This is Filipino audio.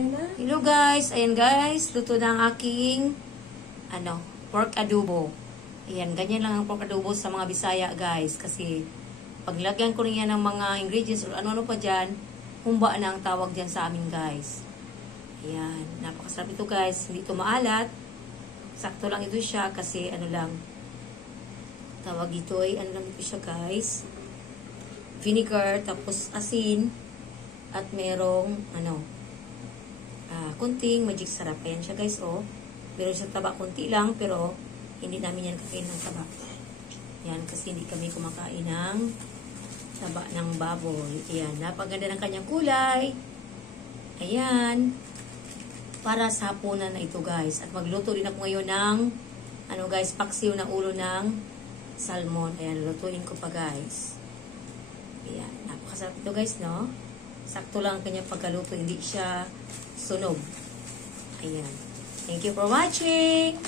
Hello guys, ayan guys, luto na ang aking pork adobo. Ayan, ganyan lang ang pork adobo sa mga Bisaya guys, kasi paglagyan ko niya ng mga ingredients or ano-ano pa dyan, humba na ang tawag dyan sa amin guys. Ayan, napakasarap ito guys, hindi ito maalat. Sakto lang ito siya kasi tawag ito ay lang ito siya guys. Vinegar, tapos asin, at merong kunting magic sarap. Ayan siya guys, oh. Meron siya taba, kunti lang, pero hindi namin yan kakain ng taba. Yan, kasi hindi kami kumakain ng taba ng baboy. Ayan, napaganda ng kanyang kulay. Ayan. Para sa hapunan na ito guys. At magluto din ako ngayon ng guys, paksiw na ulo ng salmon. Ayan, lutuin ko pa guys. Ayan, napakasarap ito guys, no? Sakto lang ang kanyang pagkaluto, hindi siya sunog. Ayan. Thank you for watching!